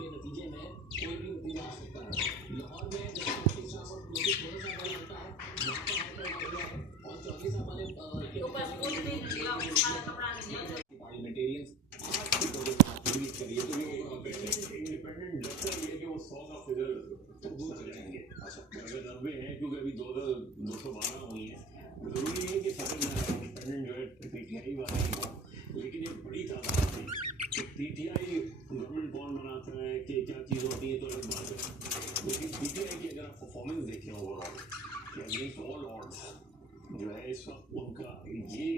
के नतीजे में कोई भी नतीजा आ सकता है। लाहौर में होता है और 24 वाले पार्लियामेंटेरियंस करिए तो इंडिपेंडेंट लगता है कि वो 100 का फिगर दूर चले जाएंगे। अगर 90 है क्योंकि अभी 212 हुई है, जरूरी है कि सारे इंडिपेंडेंट जो है पीटीआई वाले ही हों, लेकिन एक बड़ी तादाद थी कि पीटीआई गवर्नमेंट कौन बनाता है कि क्या चीज़ होती है तो अलग बात है, लेकिन पीटीआई की अगर आप परफॉर्मेंस देखें ओवरऑल कि अगेंस्ट ऑल ऑड्स जो है इस वक्त उनका ये